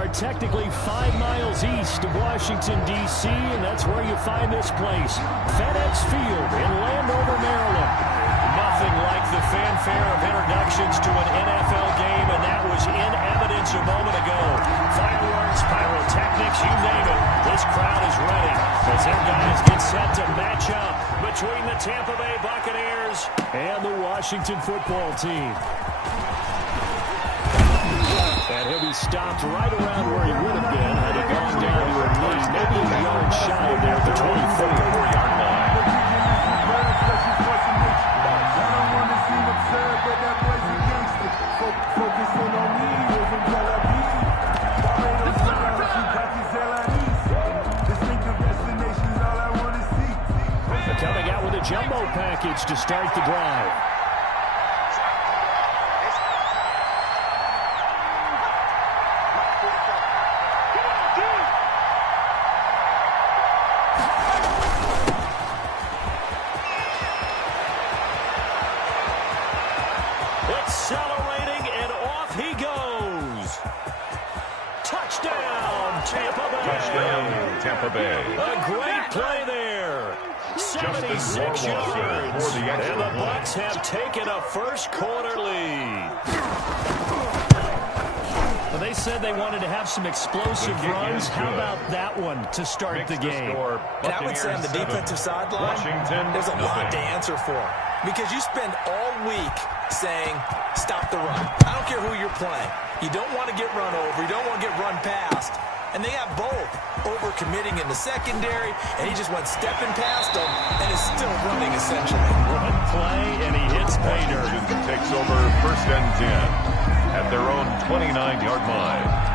are technically 5 miles east of Washington, D.C., and that's where you find this place, FedEx Field in Landover, Maryland. Nothing like the fanfare of introductions to an NFL game, and that was in evidence a moment ago. Fireworks, pyrotechnics, you name it. This crowd is ready as their guys get set to match up between the Tampa Bay Buccaneers and the Washington football team. And he'll be stopped right around where he would have been had he gone down to a knee, maybe a yard shy of there at the 24-yard line. Coming out with a jumbo package to start the drive. Accelerating, and off he goes. Touchdown, Tampa Bay. Touchdown, Tampa Bay. A great play there. 76 yards. And the Bucs have taken a first quarter lead. Well, they said they wanted to have some explosive runs. How about that one to start the game? And I would say on the defensive sideline, there's a lot to answer for. Because you spend all week saying, stop the run. I don't care who you're playing. You don't want to get run over. You don't want to get run past. And they have both. Overcommitting in the secondary, and he just went stepping past them and is still running, essentially. One play, and he hits pay dirt. Takes over 1st and 10 at their own 29-yard line.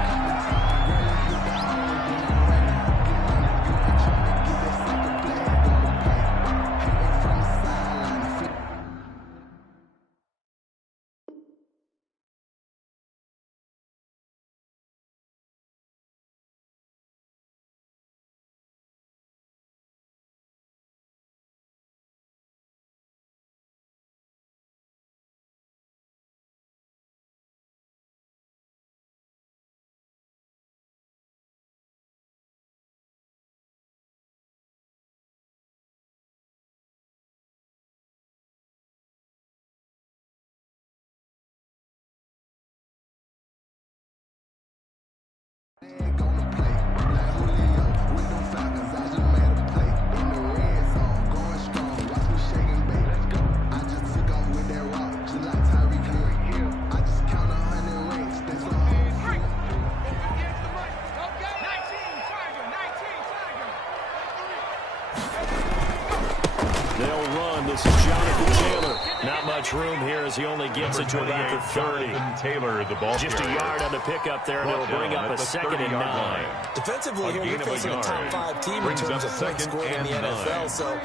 Room here as he only gets it to about the 30. Taylor, the ball just a yard on the pickup there, and it'll bring up a 2nd and 9. Defensively here, you're facing a top 5 team in terms of points scored in the NFL. So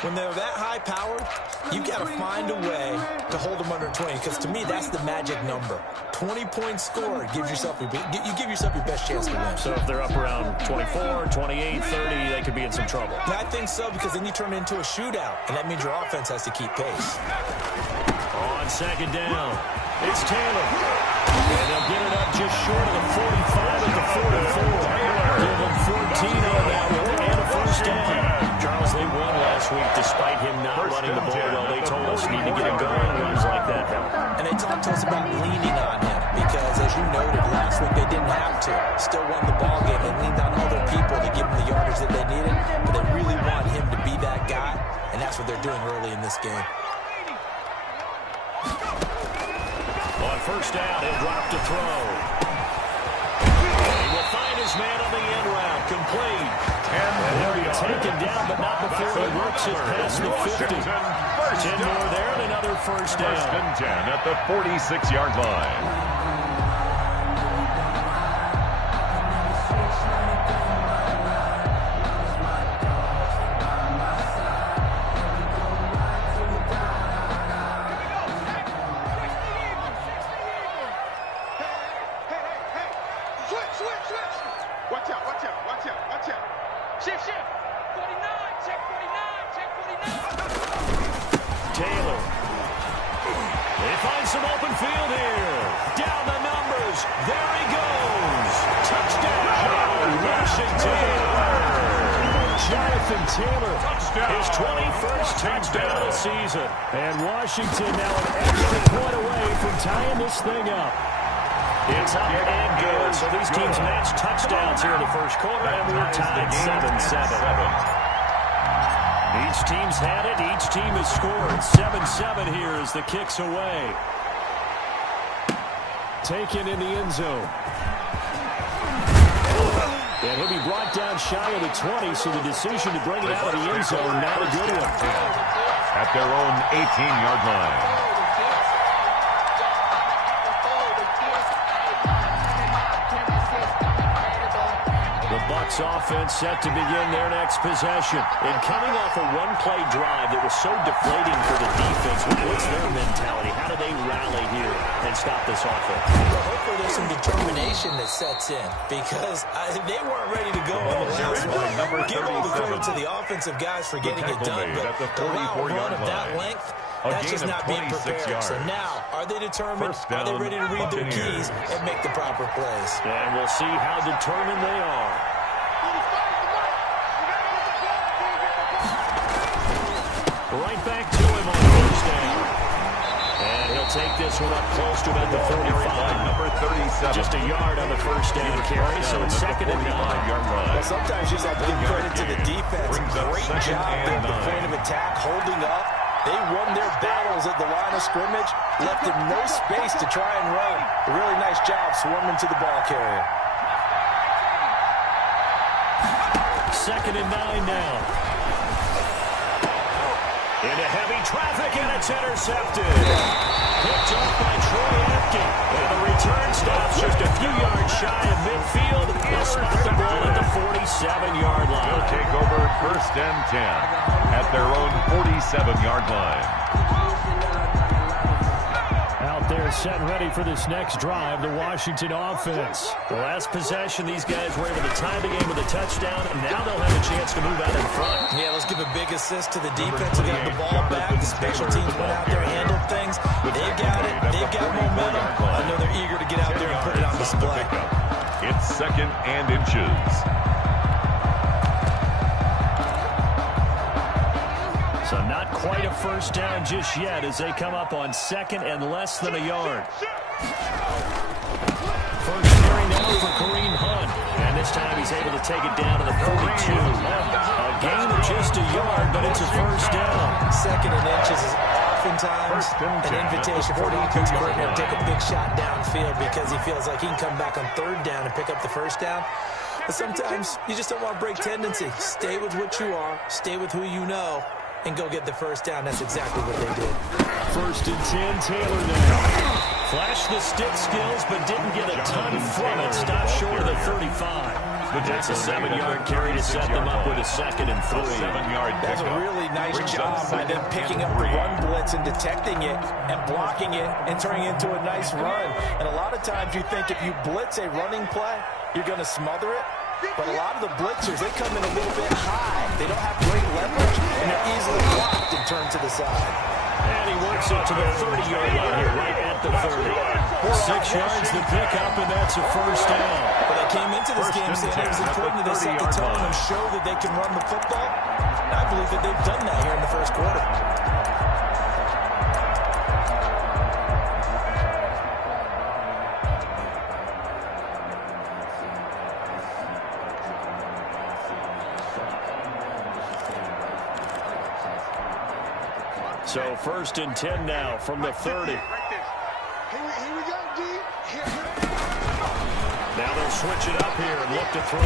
when they're that high powered, you got to find a way to hold them under 20. Because to me, that's the magic number. 20 points scored gives yourself you give yourself your best chance to win. So if they're up around 24, 28, 30, they could be in some trouble. I think so, because then you turn it into a shootout, and that means your offense has to keep pace. On 2nd down, it's Taylor. And they'll get it up just short of the 45 at the 44. Give them 14 on that one and a 1st down. Charles, they won last week despite him not running the ball well. They told us need to get it going, runs like that. And they talked to us about leaning on him because, as you noted, last week they didn't have to. Still won the ball game. They leaned on other people to give them the yardage that they needed, but they really want him to be that guy, and that's what they're doing early in this game. On 1st down, he'll drop to throw. He will find his man on the end route, complete. And he'll be taken down, but not before he works it past the 50. 10 more there and another 1st down. 1st and 10 at the 46-yard line. Taylor. They find some open field here. Down the numbers. There he goes. Touchdown. Jonathan Taylor, his 21st touchdown of the season. And Washington now an extra point away from tying this thing up. It's up and good. So these teams match touchdowns here in the first quarter, and we're tied 7-7. Each team's had it. Each team has scored. 7-7 here as the kick's away. Taken in the end zone. And he'll be brought down shy of the 20, so the decision to bring it out of the end zone, not a good one. At their own 18-yard line. Bucs offense set to begin their next possession. And coming off a one-play drive that was so deflating for the defense, what's their mentality? How do they rally here and stop this offense? Well, hopefully there's some determination that sets in because they weren't ready to go on the last one. Give all the credit to the offensive guys for getting it done, but to allow a run of that length, that's just not being prepared. So now, are they determined? Are they ready to read their keys and make the proper plays? And we'll see how determined they are. Right back to him on first down. And he'll take this one up close to about the 45. Number 37. Just a yard on the first down carry, so it's second and 9. Well, sometimes you just have to give credit to the defense. Great job there at the point of attack, holding up. They won their battles at the line of scrimmage, left them no space to try and run. A really nice job swarming to the ball carrier. Second and 9 now. Into heavy traffic, and it's intercepted. Picked up by Troy Apke. And the return stops just a few yards shy of midfield. They'll spot the ball at the 47-yard line. They'll take over first and 10 at their own 47-yard line. Out there set and ready for this next drive, the Washington offense. The last possession, these guys were able to tie the game with a touchdown, and now they'll have a chance to move out in front. Yeah, let's give a big assist to the defense who got the ball back. The special teams went out there and handled things. They've got it. They've got momentum. I know they're eager to get out there and put it on display. It's second and inches. So not quite a first down just yet as they come up on second and less than a yard. First carry now for Kareem Hunt. And this time he's able to take it down to the 42. A gain of just a yard, but it's a first down. Second and inches is oftentimes an invitation for the offensive coordinator to take a big shot downfield because he feels like he can come back on third down and pick up the first down. But sometimes you just don't want to break tendency. Stay with what you are. Stay with who you know. And go get the first down. That's exactly what they did. First and 10, Taylor now. Flashed the stick skills, but didn't get a ton from it. Stopped short of the 35. That's a 7-yard carry to set them up with a second and 3. That's a really nice job by them picking up the run blitz and detecting it and blocking it and turning it into a nice run. And a lot of times you think if you blitz a running play, you're going to smother it. But a lot of the blitzers, they come in a little bit high. They don't have great leverage, and they're easily blocked and turned to the side. And he works it to the 30-yard line here, right at the 30. 6 yards to pick up, and that's a first down. But they came into this game saying it was important that they set the tone and show that they can run the football. And I believe that they've done that here in the first quarter. So first and 10 now from the 30. Here we go, D. Now they'll switch it up here and look to throw.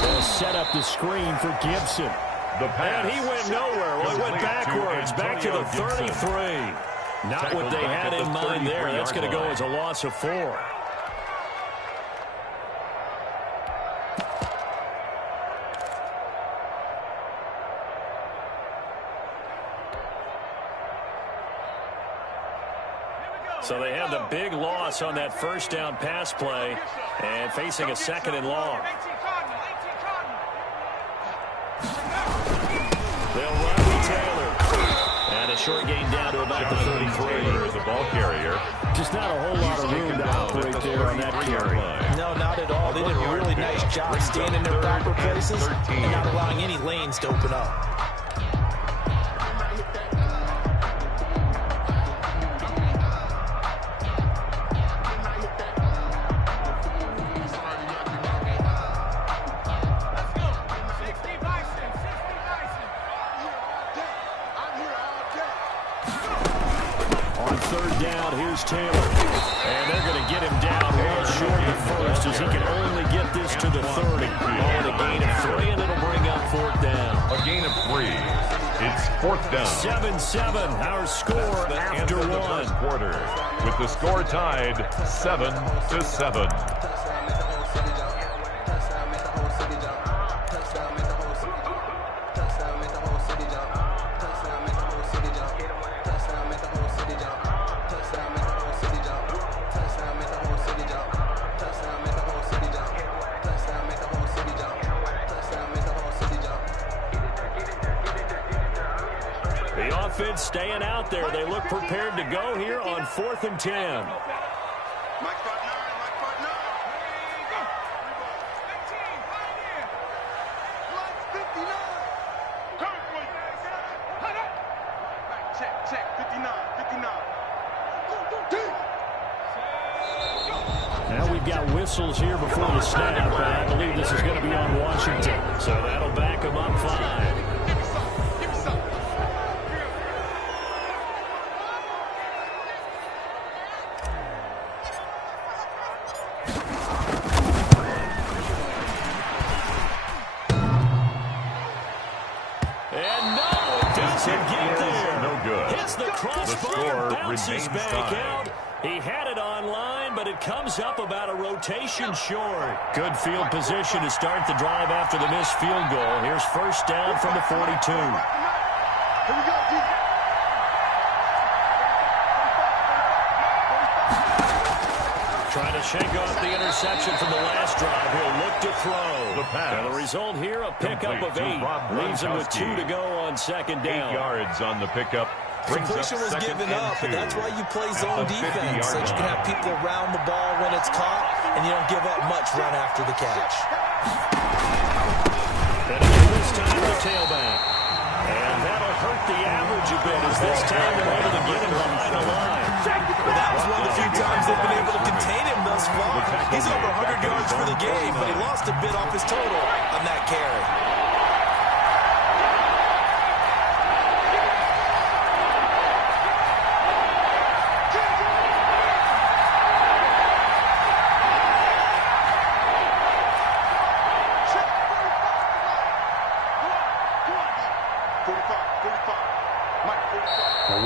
They'll set up the screen for Gibson. And he went nowhere. Well, he went backwards, back to the 33. Not what they had in mind there. That's going to go as a loss of 4. So they have the big loss on that first down pass play and facing a second and long. They'll run with Taylor. And a short gain down to about the 33. The ball carrier. Just not a whole lot of room to operate there on that carry. No, not at all. They did a really nice Great job staying in their proper places and not allowing any lanes to open up. Third down, here's Taylor. And they're going to get him down well short of the first as he can only get this to the 30. And a gain of 3, and it'll bring up fourth down. A gain of 3. It's fourth down. 7-7, our score after one. Quarter, with the score tied 7-7. Offense staying out there. They look prepared to go here on 4th and 10. Now we've got whistles here before the snap. I believe this is going to be on Washington. So that'll back them up 5. Bounces back out. He had it online, but it comes up about a rotation short. Good field position to start the drive after the missed field goal. Here's first down from the 42. Here we go, D. Trying to shake off the interception from the last drive. He'll look to throw. And the result here, a pickup of 8. Leaves him with 2 to go on second down. 8 yards on the pickup. Completion was given up, but that's why you play zone defense, so you can have people around the ball when it's caught, and you don't give up much run after the catch. And again this time the tailback. And that'll hurt the average a bit as this time they're able to get him behind the line. Well, that was one of the few times they've been able to contain him thus far. He's over 100 yards for the game, but he lost a bit off his total on that carry.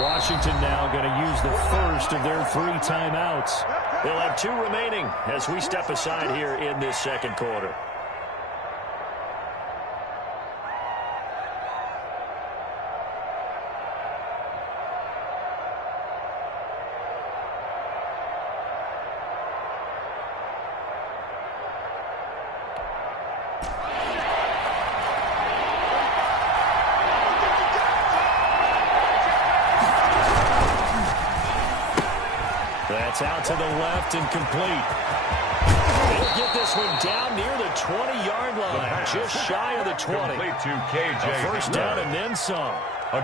Washington now going to use the first of their 3 timeouts. They'll have 2 remaining as we step aside here in this second quarter. That's out to the left and complete. They'll get this one down near the 20-yard line, just shy of the 20. A first down and then some.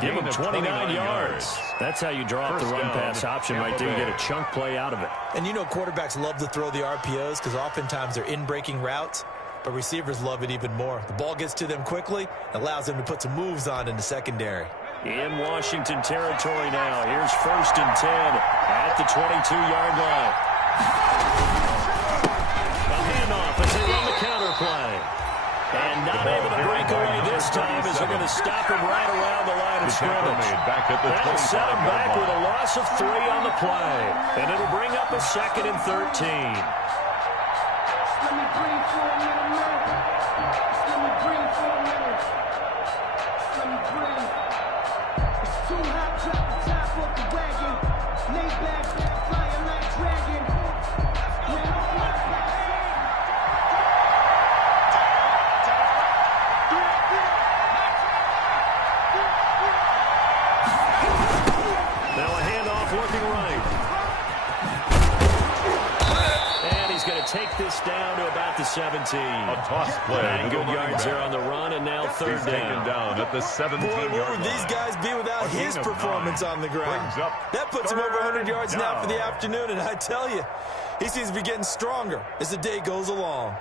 Give him 29 yards. That's how you draw up the run-pass option right there. You get a chunk play out of it. And you know quarterbacks love to throw the RPOs because oftentimes they're in-breaking routes, but receivers love it even more. The ball gets to them quickly, allows them to put some moves on in the secondary. In Washington territory now. Here's first and 10 at the 22-yard line. A handoff as they run the counter play. And not able to break away this time as they're going to stop him right around the line of scrimmage. That'll set him back with a loss of 3 on the play. And it'll bring up a 2nd and 13. take this down to about the 17. A toss play. And good yards there on the run, and now third down at the 17-yard Boy, where line. would these guys be without his performance on the ground? That puts him over 100 yards now for the afternoon, and I tell you, he seems to be getting stronger as the day goes along.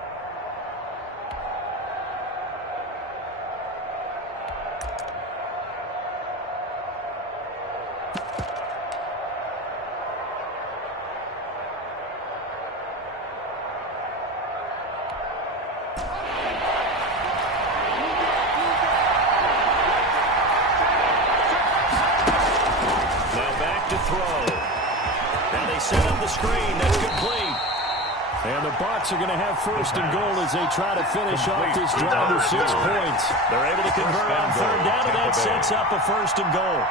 Are going to have first and goal as they try to finish off this drive with 6 points. They're able to convert on third down, and that sets up a first and goal.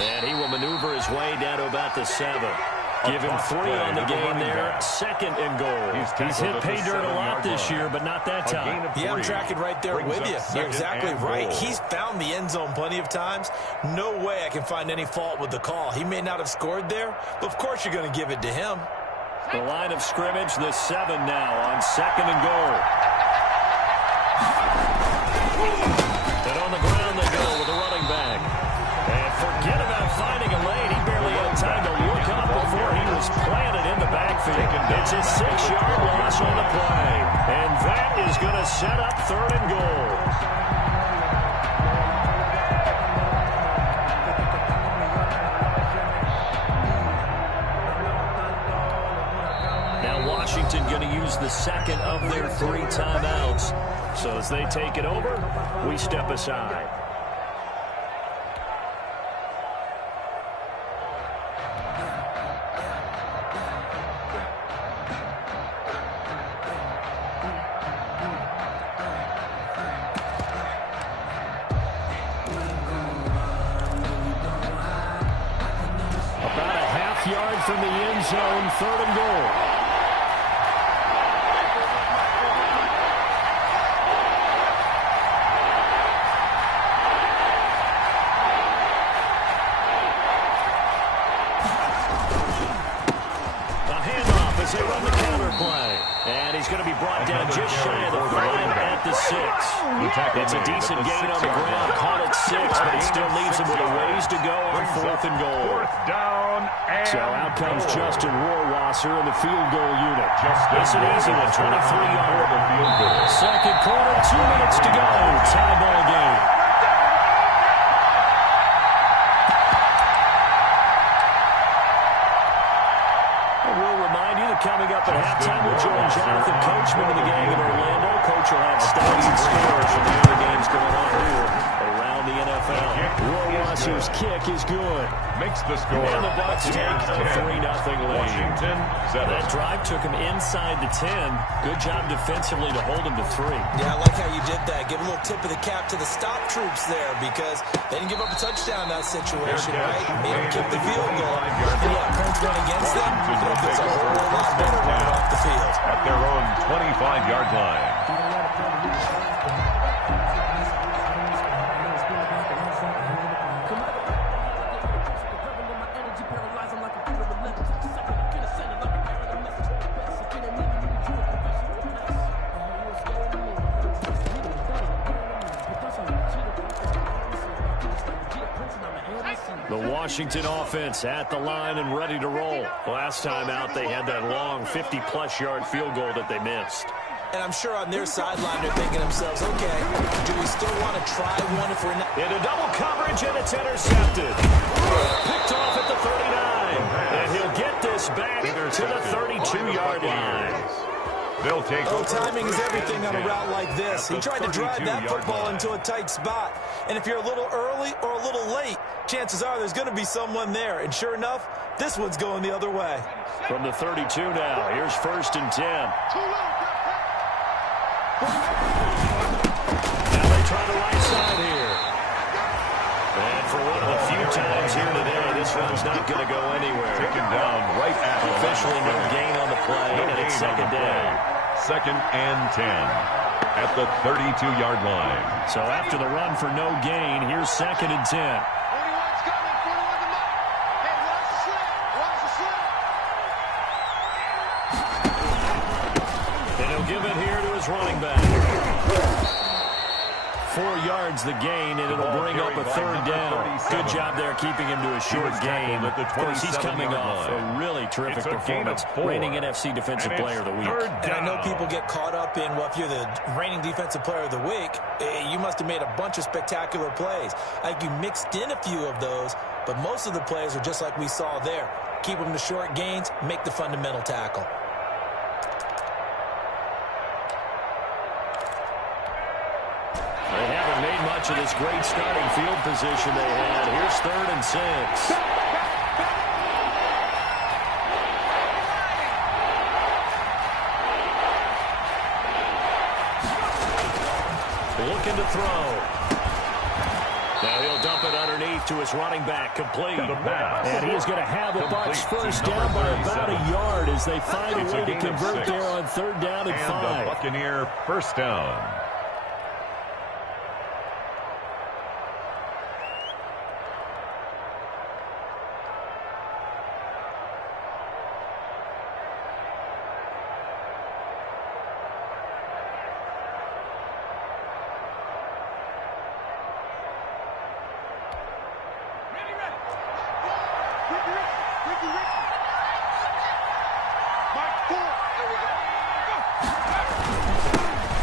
And he will maneuver his way down to about the 7. Give him 3 on the game there. Second and goal. He's hit pay dirt a lot this year, but not that time. Yeah, I'm tracking right there with you. You're exactly right. He's found the end zone plenty of times. No way I can find any fault with the call. He may not have scored there, but of course you're going to give it to him. The line of scrimmage, the 7 now on second and goal. And on the ground they go with the running back. And forget about finding a lane. He barely had time to look up before he was planted in the backfield. It's a 6-yard loss on the play. And that is going to set up third and goal. Now Washington going to use the second of their 3 timeouts. So as they take it over, we step aside. About a half yard from the end zone, third and goal. They run the counter play. And he's going to be brought down just shy of the 5 at the 6. It's a decent gain on the ground. Call it 6, but it still leaves him with a ways to go on fourth and goal. So out comes Justin Rohrwasser in the field goal unit. It's an easy one, 23-yard. Second quarter, 2 minutes to go. Tie ball game. Coming up at halftime, we'll join Jonathan Coachman of the gang in Orlando. Coach will have stats and scores from the other games going on here around the NFL. Rohrwasser's kick is good. Makes the score. And the Bucs take a 3-0 lead. Washington, 7. That drive took him inside the 10. Good job defensively to hold him to 3. Yeah, I like how you did that. Give a little tip of the cap to the stop troops there because they didn't give up a touchdown in that situation, right? They didn't kick the field goal. And yeah, points went against them. It's a whole lot better running off the field. At their own 25-yard line. The Washington offense at the line and ready to roll. Last time out, they had that long 50-plus yard field goal that they missed. And I'm sure on their sideline they're thinking to themselves, okay, do we still want to try one if we're not? Into double coverage, and it's intercepted. Picked off at the 39. And he'll get this back to the 32-yard line. They'll take timing is everything on a route like this. He tried to drive that football into a tight spot. And if you're a little early or a little late, chances are there's going to be someone there. And sure enough, this one's going the other way. From the 32 now, here's first and 10. Now they try to rise run's not going to go anywhere. Taken down right at Officially no gain on the play, and it's second down. 2nd and 10 at the 32-yard line. So after the run for no gain, here's 2nd and 10. 41's coming. 41 the mark. Hey, watch the slip. Watch the slip. And he'll give it here to his running back. 4 yards the gain, and it'll bring up a 3rd down. Good job there keeping him to a short gain. Of course, he's coming off a really terrific performance. Reigning NFC Defensive Player of the Week. And I know people get caught up in, well, if you're the reigning Defensive Player of the Week, you must have made a bunch of spectacular plays. I think you mixed in a few of those, but most of the plays are just like we saw there. Keep them to short gains, make the fundamental tackle. They haven't made much of this great starting field position they had. Here's 3rd and 6. Looking to throw. Now he'll dump it underneath to his running back, complete. And he is going to have the Bucs first down by about a yard as they find a way to convert there on 3rd down and 5. And the Buccaneer first down.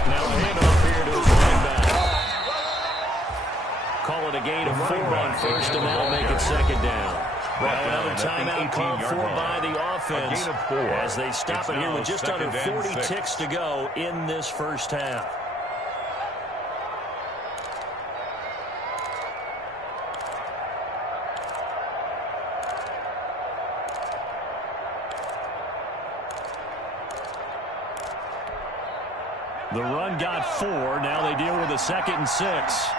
Now a handoff here to his running back. Call it a gain of 4 on 1st, and that'll make it 2nd down. Well, another timeout called for by the offense as they stop it here with just under 40 ticks to go in this first half. The run got 4. Now they deal with a 2nd and 6.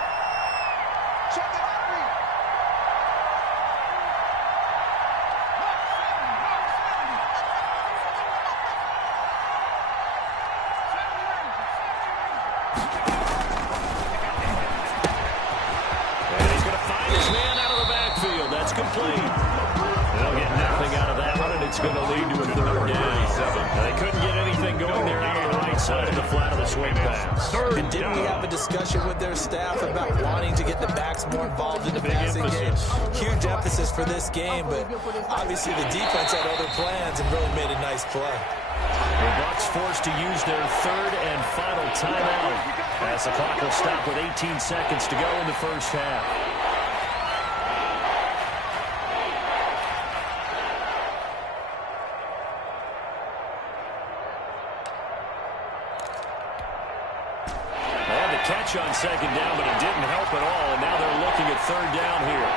And he's going to find his man out of the backfield. That's complete. They'll get nothing out of that one, and it's going to lead to a 3rd down. They couldn't get anything going there out of the right side of the flat of the swing pass. And didn't we have a discussion with their staff about wanting to get the backs more involved in the passing game? Huge emphasis for this game, but obviously the defense had other plans and really made a nice play. The Bucs forced to use their 3rd and final timeout as the clock will stop with 18 seconds to go in the first half. Catch on 2nd down, but it didn't help at all, and now they're looking at 3rd down here.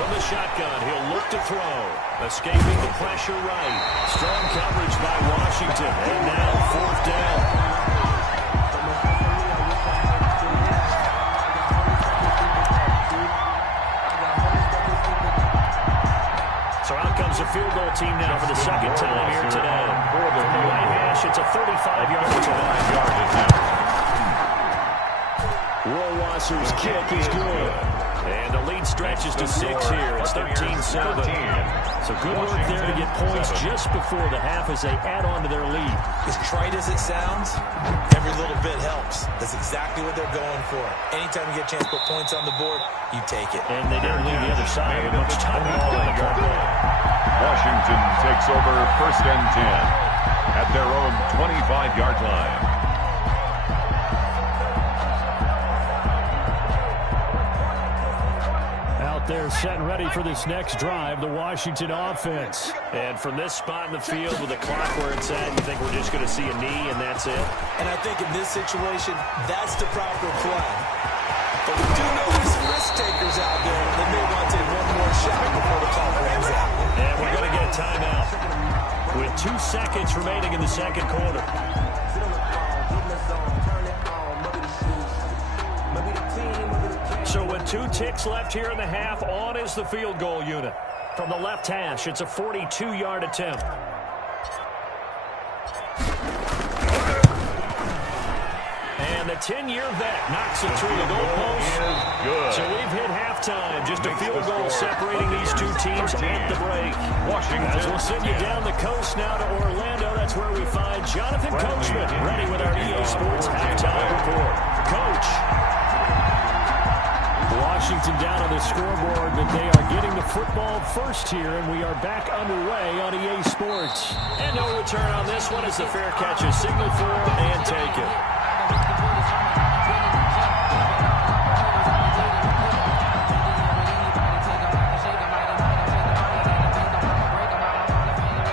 From the shotgun, he'll look to throw. Escaping the pressure right. Strong coverage by Washington, and now 4th down. So out comes a field goal team now for the 2nd time here today. From the right hash, it's a 35-yard return. Rohrwasser's kick is good. And the lead stretches to 6 here. It's 13-7. So good work there to get points just before the half as they add on to their lead. As trite as it sounds, every little bit helps. That's exactly what they're going for. Anytime you get a chance to put points on the board, you take it. And they didn't leave the other side with much time at all in the play. Washington takes over 1st and 10 at their own 25-yard line. Out there set and ready for this next drive, the Washington offense. And from this spot in the field with the clock where it's at, you think we're just going to see a knee and that's it? And I think in this situation, that's the proper play. But we do know there's some risk takers out there that may want to take one more shot before the clock runs out. And we're going to get a timeout with 2 seconds remaining in the 2nd quarter. So with 2 ticks left here in the half, on is the field goal unit. From the left hash, it's a 42-yard attempt. And the 10-year vet knocks it through the goalpost. So we've hit halftime. Just a field goal separating these two teams at the break. As we'll send you down the coast now to Orlando, that's where we find Jonathan Coachman ready with our EA Sports halftime report. Coach. Washington down on the scoreboard, but they are getting the football first here, and we are back underway on EA Sports. And no return on this one as the fair catch is signaled for and taken.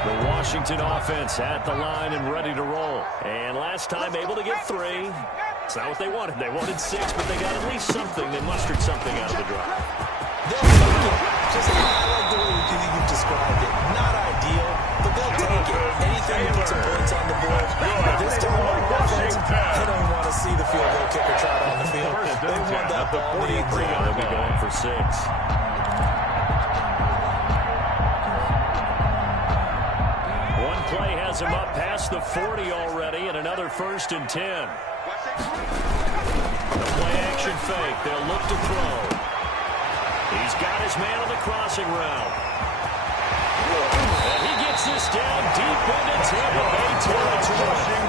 The Washington offense at the line and ready to roll. And last time able to get 3. It's not what they wanted. They wanted 6, but they got at least something. They mustered something out of the drive. They'll take it. Just I like the way you've described it. Not ideal, but they'll take it. Anything to put some points on the board. But this time on offense, they don't want to see the field goal kicker trot on the field. They want that ball to be clean. They'll be going for 6. One play has him up past the 40 already, and another 1st and 10. The play action fake. They'll look to throw. He's got his man on the crossing route. And he gets this down deep into Tampa Bay territory.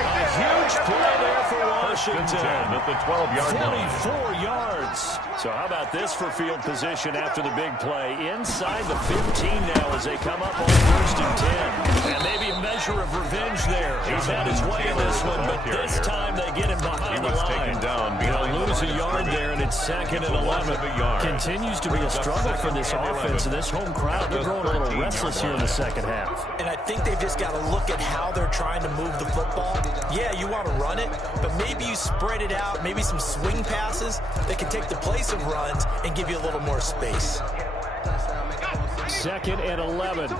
A huge play there for Washington. At the 12-yard line. 24 yards. So how about this for field position after the big play? Inside the 15 now as they come up on 1st and 10. And maybe a measure of revenge there. He's had his way in this one, but this time they get him behind the line. They'll lose a yard there, and it's 2nd and 11. Continues to be a struggle for this offense, and this home crowd, they're growing a little restless here in the second half. And I think they've just got to look at how they're trying to move the football. Yeah, you want to run it, but maybe you spread it out, maybe some swing passes that can take the place of runs and give you a little more space. 2nd and 11.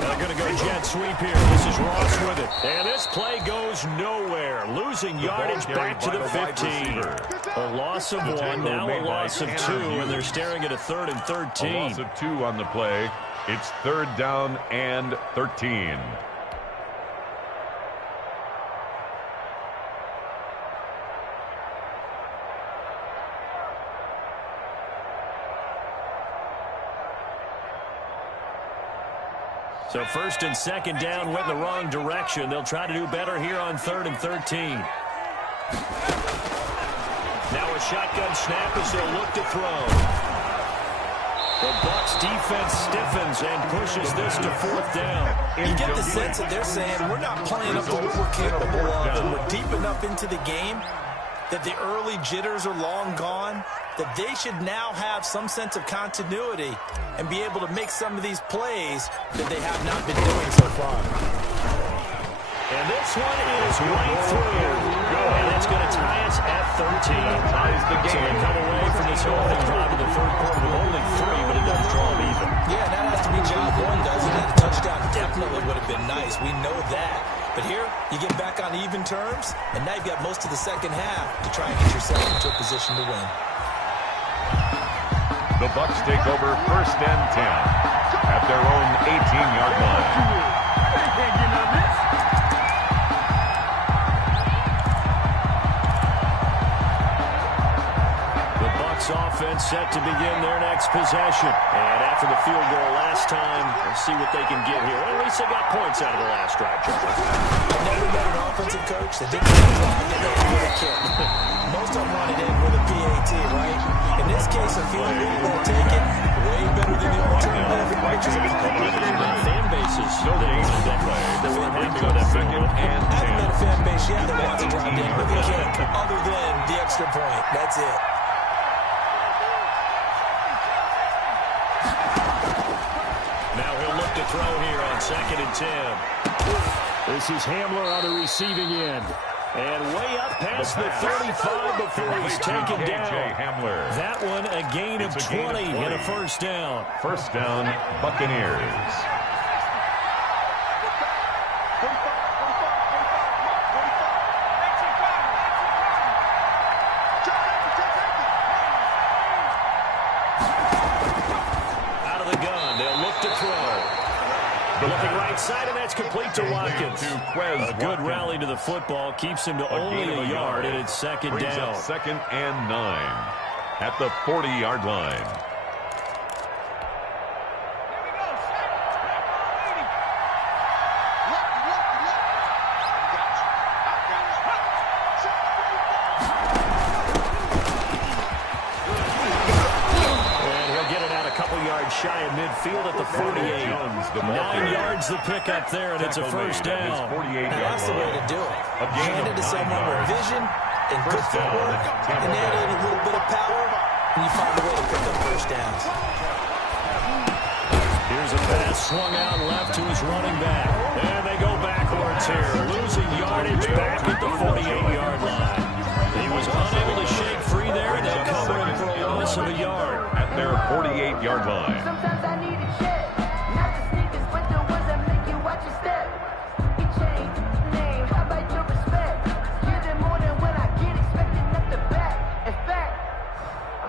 They're going to go jet sweep here. This is Ross with it. And this play goes nowhere. Losing yardage back to the 15. A loss of 1, now a loss of 2, and they're staring at a 3rd and 13. A loss of 2 on the play. It's 3rd down and 13. So 1st and 2nd down went in the wrong direction. They'll try to do better here on 3rd and 13. Now a shotgun snap as they'll look to throw. The Bucs defense stiffens and pushes this to 4th down. You get the sense that they're saying we're not playing up to what we're capable of, and we're deep enough into the game that the early jitters are long gone, that they should now have some sense of continuity and be able to make some of these plays that they have not been doing so far. And this one is right through. And it's going to tie us at 13. Ties the game. So they come away from this opening drive in the 3rd quarter with only 3, but it doesn't draw them even. Yeah, that has to be job 1, doesn't it? A touchdown definitely would have been nice. We know that. But here, you get back on even terms, and now you've got most of the second half to try and get yourself into a position to win. The Bucs take over 1st and 10 at their own 18-yard line. Offense set to begin their next possession. And after the field goal last time, we'll see what they can get here. Well, at least they got points out of the last drive, Charlie. I've never met an offensive coach that didn't drive and then with a kick. Most of them wanted in with a PAT, right? In this case, a field goal will take it way better than the alternative, which is a fan bases. So they wanted that way. They weren't happy with that field goal. I haven't met a fan base yet that wants to drive in with a kick other than the extra point. That's it. Throw here on 2nd and 10. This is Hamler on the receiving end. And way up past the 35 before he's taken down. That one a gain of 20 and a 1st down. 1st down, Buccaneers. Looking right side, and that's complete to Watkins. A good rally to the football. Keeps him to only a yard, and it's second down. Second and 9 at the 40-yard line. Shy of midfield at the 48. 9 yards the pickup there, and it's a first down. That's the way to do it. Hand it to someone with vision and good footwork, and add in a little bit of power, and you find a way to pick up first downs. Here's a pass swung out left to his running back. And they go backwards here, losing yardage back at the 48-yard line. He was unable to shake free there, and they'll cover him for a loss of a yard. At their 48-yard line. Sometimes I need a check. Not the sneakers, but the ones that make you watch your step. You change name, how about your respect? You're the morning when I get expecting nothing back. In fact,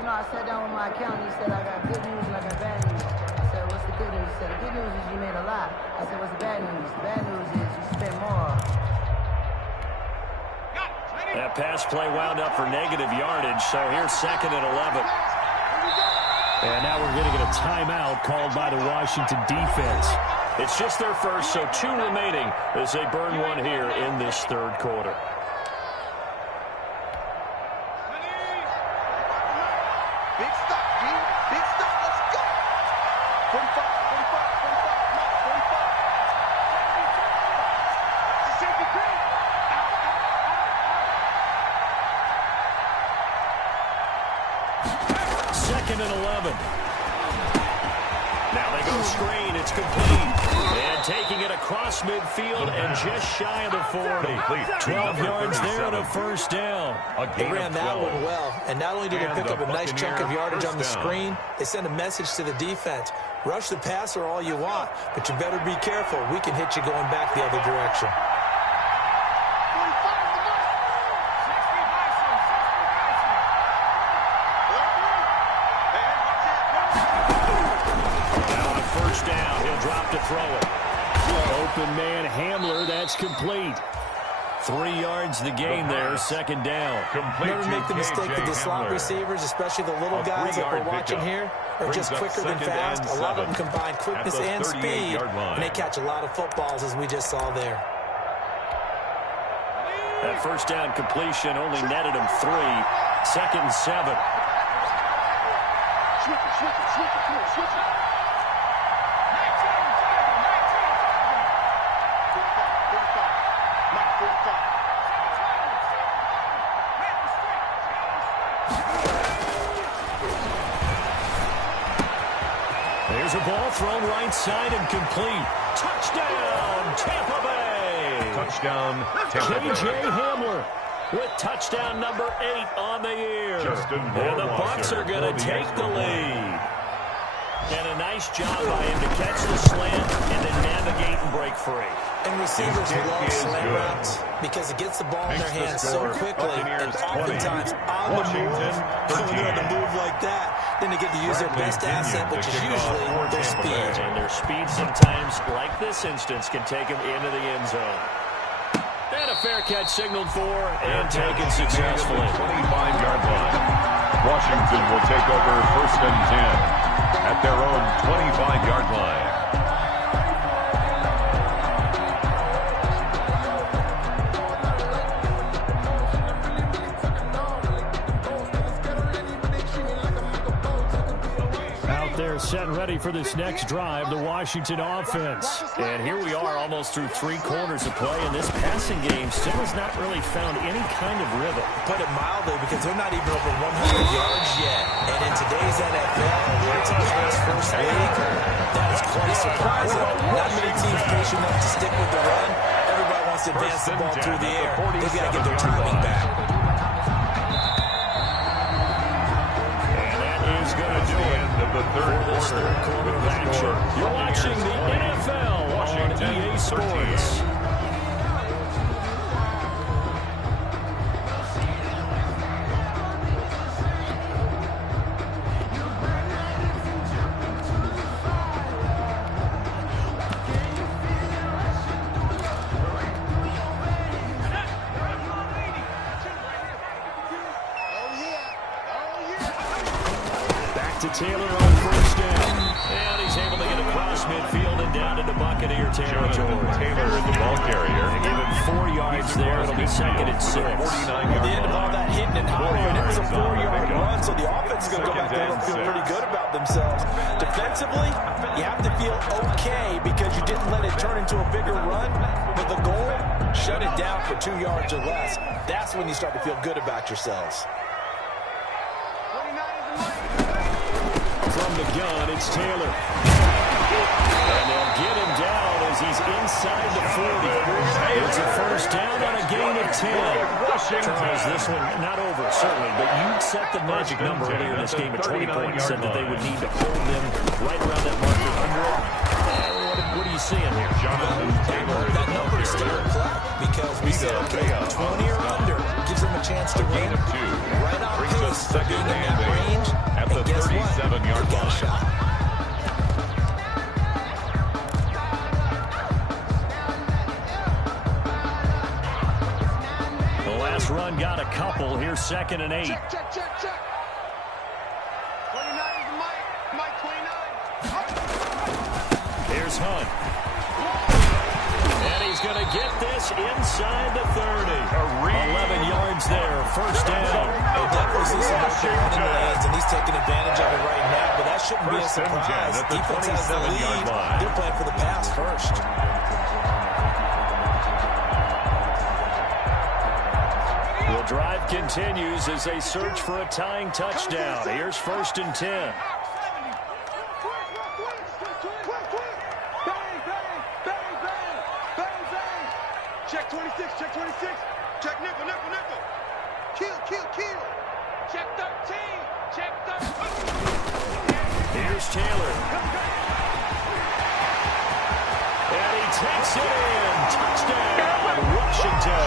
I sat down with my accountant. He said, I got good news and I got bad news. I said, what's the good news? He said, the good news is you made a lot. I said, what's the bad news? The bad news is you spent more. That pass play wound up for negative yardage, so here's second and 11. And now we're going to get a timeout called by the Washington defense. It's just their first, so 2 remaining as they burn one here in this third quarter. Big stop, G. Big stop. Let's go. 45, 45, 45, 45. Safety cream. Second and 11. Now they go screen. It's complete. And taking it across midfield and just shy of the 40. 12 yards there and a first down. They ran that one well. And not only did they pick up a nice chunk of yardage on the screen, they sent a message to the defense. Rush the passer all you want, but you better be careful. We can hit you going back the other direction. To throw it. Open man Hamler, that's complete. 3 yards the gain there, second down. Never make the mistake that the slot receivers, especially the little guys that we're watching here, are just quicker than fast. A lot of them combine quickness and speed, and they catch a lot of footballs, as we just saw there. That first down completion only netted him 3. Second and 7. Switch it. There's a ball thrown right side and complete. Touchdown, Tampa Bay. Touchdown, Tampa Bay. K.J. Hamler with touchdown number 8 on the year. And the Bucs are going to take the lead. And a nice job by him to catch the slant and then navigate and break free. And receivers love slant routes because it gets the ball in their hands so quickly and oftentimes on the move. When they're on the move like that, then they get to use their best asset, which is usually their speed. And their speed sometimes, like this instance, can take them into the end zone. And a fair catch signaled for and taken successfully. 25-yard line. Washington will take over first and 10 at their own 25-yard line. Set and ready for this next drive, the Washington offense. And here we are almost through 3 quarters of play, and this passing game still has not really found any kind of rhythm. Put it mildly, because they're not even over 100 yards yet. And in today's NFL, where it's a pass-first league, that is quite surprising. Not many teams patient enough to stick with the run. Everybody wants to advance the ball through the air. They've got to get their timing back. The third quarter of action. You're watching the NFL Washington on EA Sports. Taylor on first down. And he's able to get across midfield and down into Buccaneer territory. Taylor, the ball carrier. They give him 4 yards there. It'll be second and 6. At the end of all that hitting and hollering, it was a 4-yard run, so the offense is going to go back there and feel pretty good about themselves. Defensively, you have to feel okay because you didn't let it turn into a bigger run, but the goal, shut it down for 2 yards or less. That's when you start to feel good about yourselves. From the gun, it's Taylor. And they'll get him down as he's inside the 40. It's a first down on a gain of 10. Charles, this one not over, certainly, but you set the magic number earlier in this game at 20 points, said that they would need to hold them right around that marker under it. What are you seeing here? That number is still in play because we said, okay, 20 or under gives them a chance to win. Right on pace for being in that range. At the 37-yard line. The last run got a couple. Here's second and 8. Check. 29 is Mike 29. Here's Hunt. And he's going to get this inside the 30. 11 yards there. First down. They definitely see some extra running lanes, and he's taking advantage of it right now, but that shouldn't be a surprise. Defense has the lead. They're playing for the pass first. The drive continues as they search for a tying touchdown. Here's first and 10. Check 26. Check nickel. Kill. Check 13. Here's Taylor. And he takes it in. Touchdown, Washington.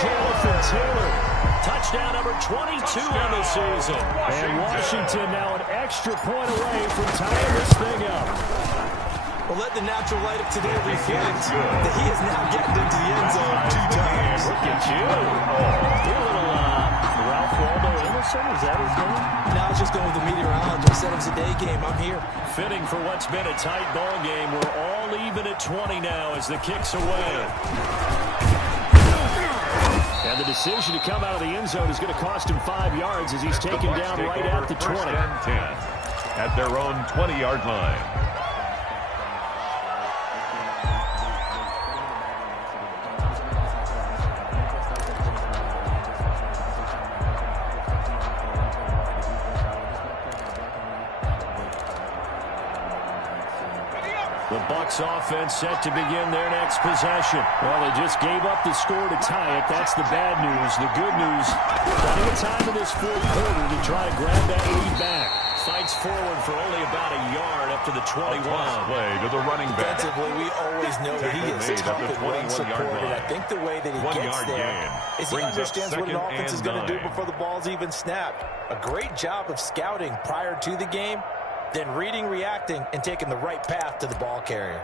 Jonathan Taylor. Touchdown number 22 on the season. And Washington now an extra point away from tying this thing up. Well, let the natural light of today reflect that he is now getting into the end zone 2 times. Look at you. You're a little Ralph Waldo Emerson, is that his name? Now it's just going with the meteorologist. Said it was a day game. I'm here. Fitting for what's been a tight ball game. We're all even at 20 now as the kick's away. And the decision to come out of the end zone is going to cost him 5 yards as he's taken down right at the 20. At their own 20-yard line. The Bucs offense set to begin their next possession. Well, they just gave up the score to tie it. That's the bad news. The good news, plenty of time in this fourth quarter to try to grab that lead back. Fights forward for only about a yard up to the 21. Play to the running back. Defensively, we always know that he is tough and run support, and I think the way that he gets there is he understands what an offense is going to do before the ball's even snapped. A great job of scouting prior to the game, then reading, reacting, and taking the right path to the ball carrier.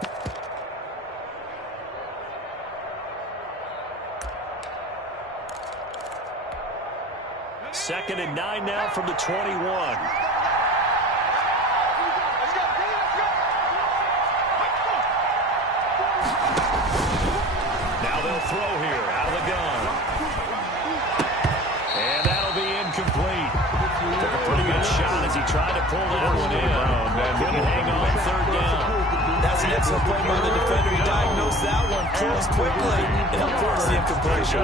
Second and 9 now from the 21. Now they'll throw here out of the gun. And that'll be incomplete. Took a pretty good shot as he tried to pull that one in. Couldn't hang on third down. That's an excellent play by the defender. He diagnosed that one, closed quickly, and helped force the incompletion.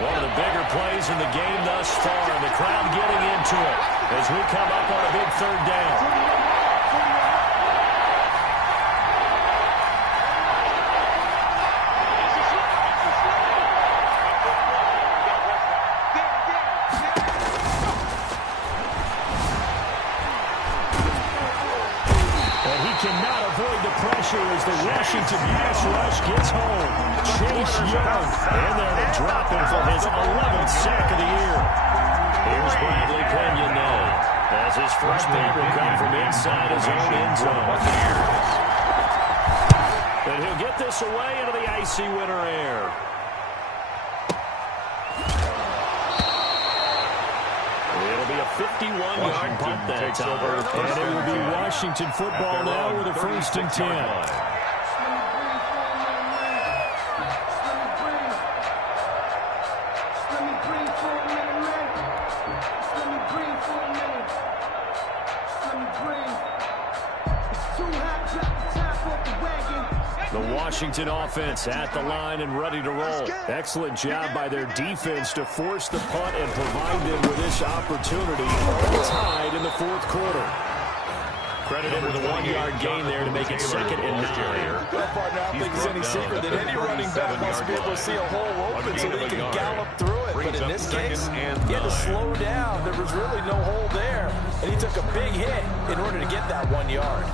One of the bigger plays in the game thus far. The crowd getting into it as we come up on a big third down. And he cannot avoid the pressure as the Washington pass rush gets home. Chase Young in there to drop him for his 11th sack of the year. Here's Bradley Pinion now, as his first punt will come from inside his own end zone. And he'll get this away into the icy winter air. It'll be a 51-yard punt that time. And it will be Washington football now with a 1st and 10. The Washington offense at the line and ready to roll. Excellent job by their defense to force the punt and provide them with this opportunity, all tied in the 4th quarter. Credit him with a 1-yard gain there to make it 2nd and 9. Well, partner, I don't think it's any secret that any running back wants to be able to see a hole open so he can gallop through it. But in this case, he had to slow down. There was really no hole there, and he took a big hit in order to get that 1 yard.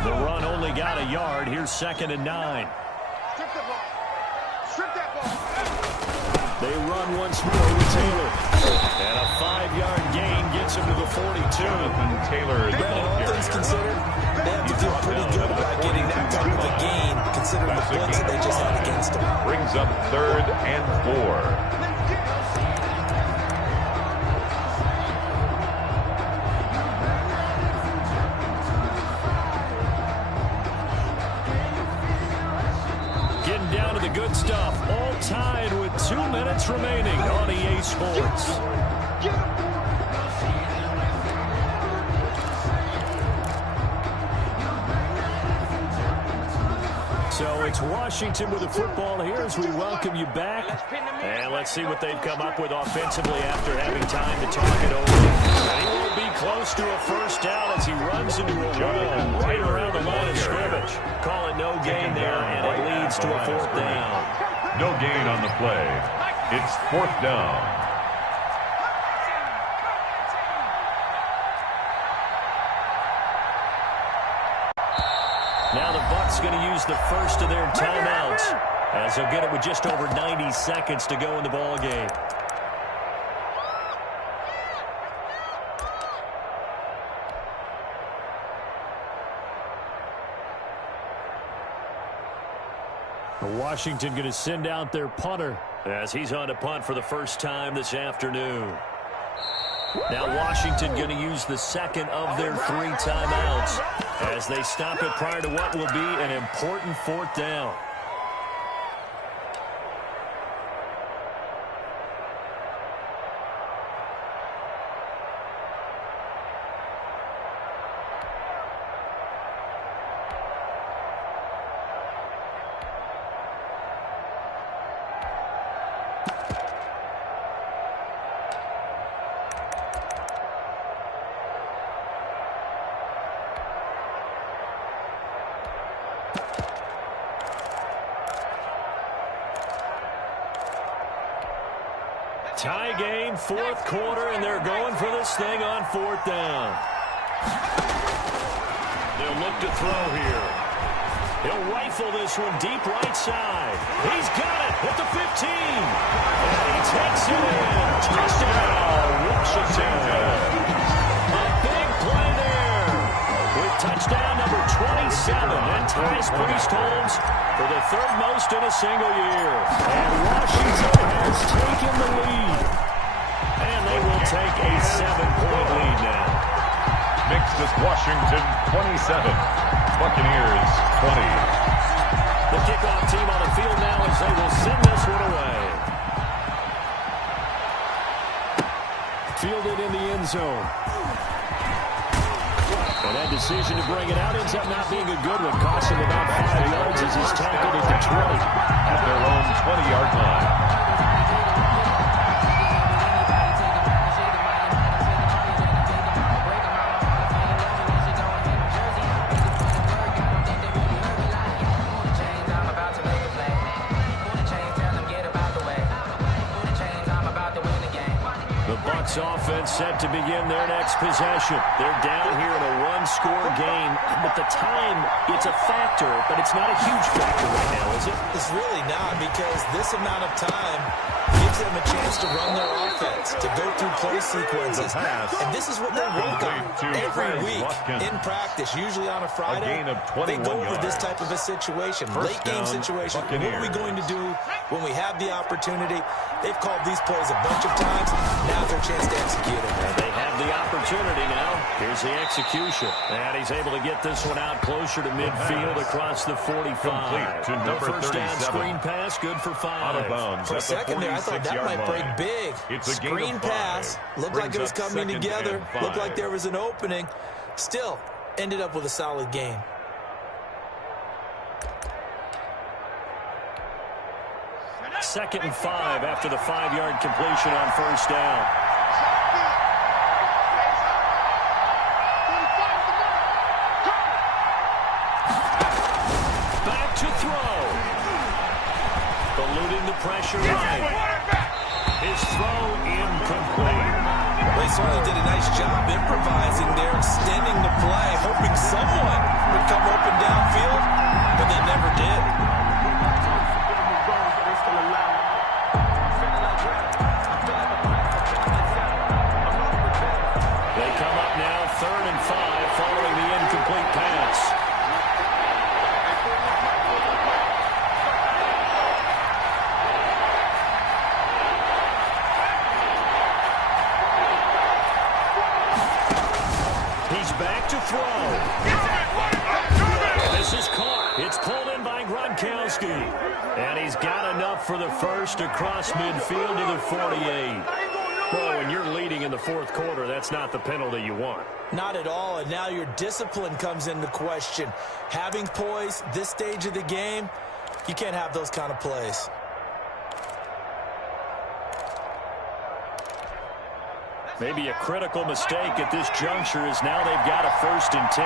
The run only got a yard. Here's 2nd and 9. Strip the ball. Strip that ball. They run once more with Taylor. And a 5-yard gain gets him to the 42. Taylor, all things considered, they have to feel pretty good about getting that type of a gain, considering the blitz that they just had against them. brings up 3rd and 4. Down to the good stuff, all tied with 2 minutes remaining on EA Sports. So it's Washington with the football here as we welcome you back. And let's see what they've come up with offensively after having time to talk it over. And he will be close to a 1st down as he runs into a wall right around the line of scrimmage. Call it no gain there, and it leads to a 4th down. No gain on the play. It's 4th down. Now the Bucs going to use the first of their timeouts as they'll get it with just over 90 seconds to go in the ball game. Washington going to send out their punter as he's on to punt for the first time this afternoon. Now Washington going to use the 2nd of their 3 timeouts as they stop it prior to what will be an important 4th down. Tie game, 4th quarter, and they're going for this thing on 4th down. They'll look to throw here. He'll rifle this one deep right side. He's got it at the 15. And he takes it in. Touchdown, Washington. A big play there with touchdown number 27. And Tyus Priest holds for the 3rd most in a single year. And Washington has taken the lead. And they will take a 7-point lead now. Mixed is Washington 27, Buccaneers 20. The kickoff team on the field now as they will send this one away. Fielded in the end zone. And that decision to bring it out ends up not being a good one. Costs him about 5 yards as he's tackled at the 20. At their own 20-yard line. Bucs offense set to begin their next possession. They're down here in a one-score game, but the time, it's a factor, but it's not a huge factor right now, is it? It's really not, because this amount of time gives them a chance to run their offense, to go through play sequences. And this is what they work on every week in practice, usually on a Friday. They go over this type of a situation, late-game situation. What are we going to do when we have the opportunity? They've called these plays a bunch of times. Now's their chance to execute it. And they have the opportunity now. Here's the execution. And he's able to get this one out closer to midfield across the 45. Complete to number First down 37. screen pass, good for 5. Out of bounds. For a second there, I thought that might break big. It's a gain Screen of 5. pass. Looked like it was Brings up coming second together. and 5. Looked like there was an opening. Still, ended up with a solid game. Second and 5 after the 5-yard completion on first down. Back to throw. Eluding the pressure right. His throw incomplete. They certainly did a nice job improvising there, extending the play, hoping someone would come open downfield, but they never did. They come up now, 3rd and 5, following the incomplete pass. He's back to throw. This is caught. It's pulled in by Gronkowski. And he's got enough for the first across midfield to the 48. Well, when you're leading in the fourth quarter, that's not the penalty you want. Not at all, and now your discipline comes into question. Having poise this stage of the game, you can't have those kind of plays. Maybe a critical mistake at this juncture is now they've got a 1st and 10.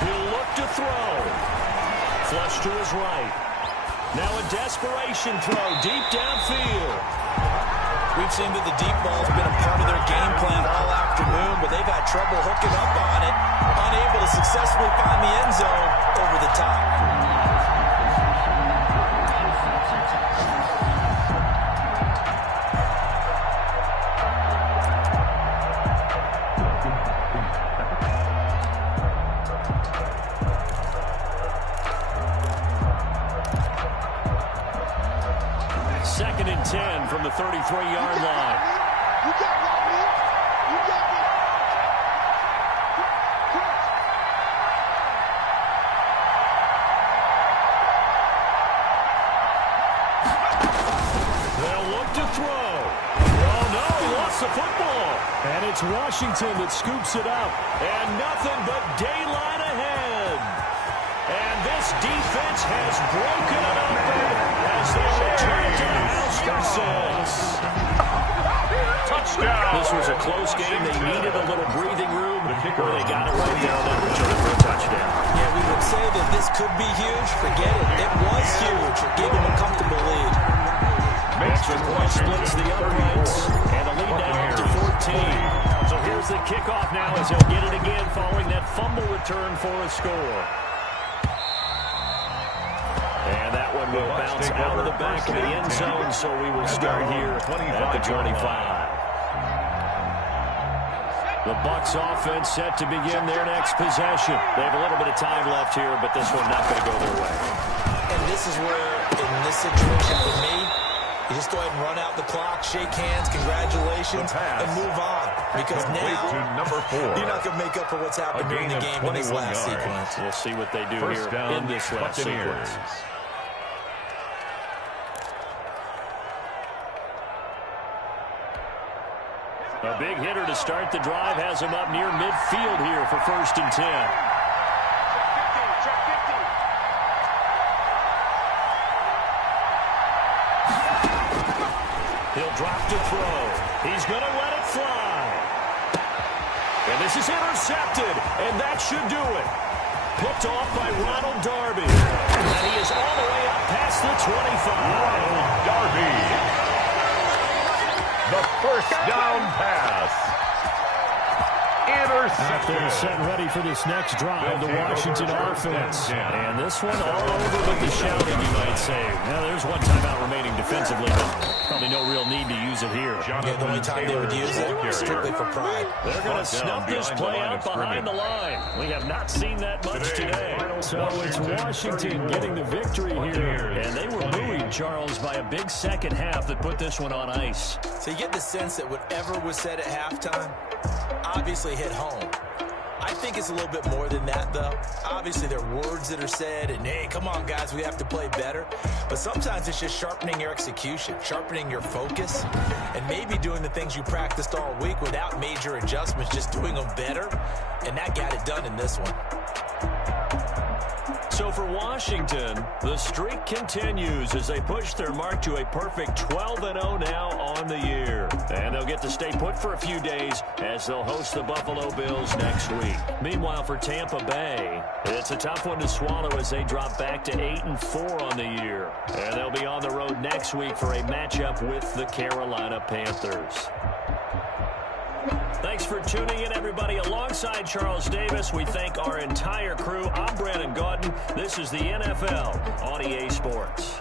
He'll look to throw. Flush to his right. Now a desperation throw deep downfield. We've seen that the deep ball's been a part of their game plan all afternoon, but they've had trouble hooking up on it, unable to successfully find the end zone over the top. Second and 10 from the 33-yard line. You got that, man. You got that. They'll look to throw. Oh, no, he lost the football. And it's Washington that scoops it up. And nothing but daylight ahead. And this defense has broken it open as they return to the house for 6. Touchdown. This was a close game. They needed a little breathing room. Well, they got it right there on that return for a touchdown. Yeah, we would say that this could be huge. Forget it. It was huge. It gave them a comfortable lead. Extra point splits the uprights. And the lead now up to 14. So here's the kickoff now as he'll get it again following that fumble return for a score. And that one will bounce out of the back of the end zone, so we will start here at the 25. The Bucs offense set to begin their next possession. They have a little bit of time left here, but this one not going to go their way. And this is where, in this situation for me, you just go ahead and run out the clock, shake hands, congratulations, and move on. Because now, to number 4. you're not going to make up for what's happened during the game in this last sequence. We'll see what they do First here down, in this last Buccaneers. sequence. A big hitter to start the drive has him up near midfield here for 1st and 10. He'll drop to throw. He's going to let it fly. And this is intercepted, and that should do it. picked off by Ronald Darby. And he is all the way up past the 25. Ronald Darby. The first down pass. After they're set ready for this next drive, the Washington offense. And this one all over with the shouting, you might say. Now, there's one timeout remaining defensively, but probably no real need to use it here. Yeah, the only time they would use it, strictly for pride. They're going to snuff this play out behind the line. We have not seen that much today. So it's Washington getting the victory here. And they were buoyed, Charles, by a big second half that put this one on ice. So you get the sense that whatever was said at halftime obviously hit home. I think it's a little bit more than that, though. Obviously, there are words that are said, and, hey, come on, guys, we have to play better. But sometimes it's just sharpening your execution, sharpening your focus, and maybe doing the things you practiced all week without major adjustments, just doing them better, and that got it done in this one. So for Washington, the streak continues as they push their mark to a perfect 12-0 now on the year. And they'll get to stay put for a few days as they'll host the Buffalo Bills next week. Meanwhile, for Tampa Bay, it's a tough one to swallow as they drop back to 8-4 on the year. And they'll be on the road next week for a matchup with the Carolina Panthers. Thanks for tuning in, everybody. Alongside Charles Davis, we thank our entire crew. I'm Brandon Gaudin. This is the NFL on EA Sports.